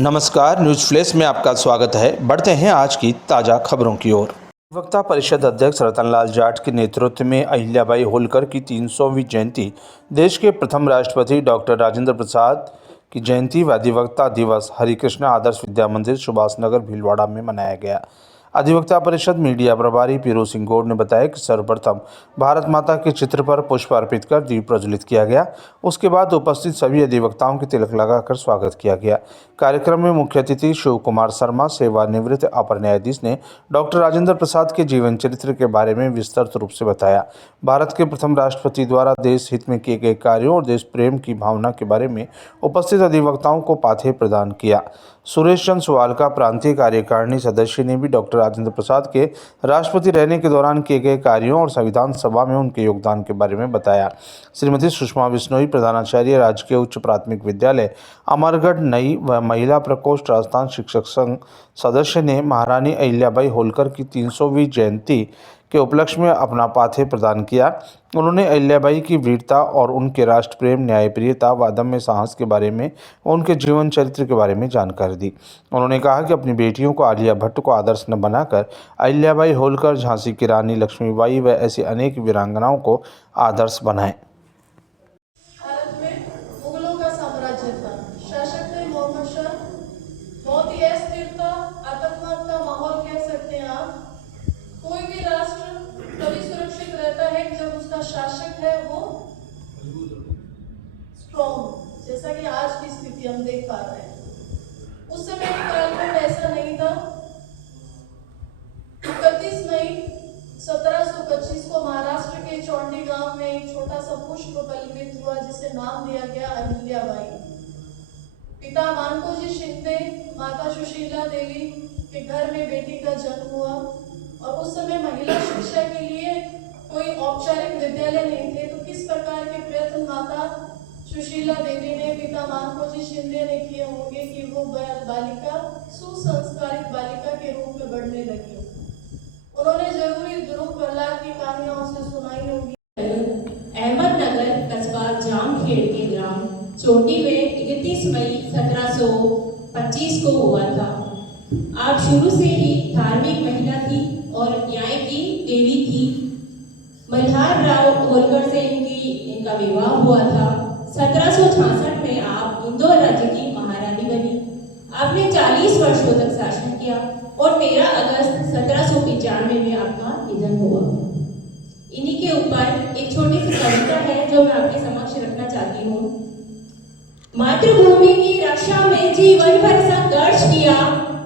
नमस्कार, news flash में आपका स्वागत है। बढ़ते हैं आज की ताज़ा खबरों की ओर। अधिवक्ता परिषद अध्यक्ष रतनलाल जाट के नेतृत्व में अहिल्याबाई होलकर की 300वीं जयंती, देश के प्रथम राष्ट्रपति डॉक्टर राजेंद्र प्रसाद की जयंती व अधिवक्ता दिवस हरिकृष्णा आदर्श विद्या मंदिर सुभाष नगर भीलवाड़ा में मनाया गया। अधिवक्ता परिषद मीडिया प्रभारी पीरू सिंह गौड़ ने बताया कि सर्वप्रथम भारत माता के चित्र पर पुष्प अर्पित कर दीप प्रज्वलित किया गया। उसके बाद उपस्थित सभी अधिवक्ताओं की तिलक लगाकर स्वागत किया गया। कार्यक्रम में मुख्य अतिथि शिव कुमार शर्मा, सेवानिवृत्त अपर न्यायाधीश, ने डॉक्टर राजेंद्र प्रसाद के जीवन चरित्र के बारे में विस्तृत रूप से बताया। भारत के प्रथम राष्ट्रपति द्वारा देश हित में किए गए कार्यों और देश प्रेम की भावना के बारे में उपस्थित अधिवक्ताओं को पाठ्य प्रदान किया। सुरेश चंद्र सुवालका, प्रांतीय कार्यकारिणी सदस्य, ने भी डॉक्टर राजेंद्र प्रसाद के राष्ट्रपति रहने के दौरान किए गए कार्यों और संविधान सभा में उनके योगदान के बारे में बताया। श्रीमती सुषमा बिश्नोई, प्रधानाचार्य राजकीय उच्च प्राथमिक विद्यालय अमरगढ़ नई व महिला प्रकोष्ठ राजस्थान शिक्षक संघ सदस्य, ने महारानी अहिल्याबाई होलकर की 300वीं जयंती के उपलक्ष्य में अपना पाठ्य प्रदान किया। उन्होंने अहिल्याबाई की वीरता और उनके राष्ट्र प्रेम, न्यायप्रियता व अदम्य साहस के बारे में, उनके जीवन चरित्र के बारे में जानकारी दी। उन्होंने कहा कि अपनी बेटियों को आलिया भट्ट को आदर्श न बनाकर अहिल्याबाई होलकर, झांसी की रानी लक्ष्मीबाई व ऐसी अनेक वीरांगनाओं को आदर्श बनाएं। भारत में मुगलों का साम्राज्य था। शासक थे मोहम्मद शाह। बहुत ही अस्थिर था, आतंकवाद का माहौल कह सकते हैं आप। कोई भी राष्ट्र तभी सुरक्षित रहता है जब उसका शासक है वो स्ट्रॉन्ग, जैसा कि आज की स्थिति हम देख पा रहे हैं। उस समय के कालखंड ऐसा नहीं था। 31 मई 1725 को महाराष्ट्र के चौंडी गांव में एक छोटा सा पुष्प कल्पित हुआ जिसे नाम दिया गया अहिल्याबाई। पिता मानकोजी शिंदे, माता सुशीला देवी के घर में बेटी का जन्म हुआ और उस समय महिला शिक्षा के लिए कोई औपचारिक विद्यालय नहीं थे। तो किस प्रकार के प्रयत्न माता सुशीला देवी ने, पिता मानकोजी शिंदे ने किए होंगे कि वो बालिका सुसंस्कारित बालिका के रूप में बढ़ने लगी। उन्होंने जरूरी ध्रुव प्रहलाद की कहानियां उसे सुनाई होगी। अहमदनगर कस्बा जामखेड़ के ग्राम चोटी में 31 मई 1725 को हुआ था। आप शुरू से ही धार्मिक महिला थी और न्याय की देवी थी। मल्हार राव होलकर से इनका विवाह हुआ था। 1766 में आप इंदौर राज्य की महारानी बनी। आपने 40 वर्षों तक शासन किया और 13 अगस्त 1795 में आपका निधन हुआ। इन्हीं के ऊपर एक छोटी सी कविता है जो मैं आपके समक्ष रखना चाहती हूँ। मातृभूमि की रक्षा में जीवन भर संघर्ष किया,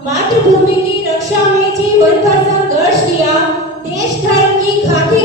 मातृभूमि की रक्षा में जीवन भर संघर्ष किया, देश धर्म की खातिर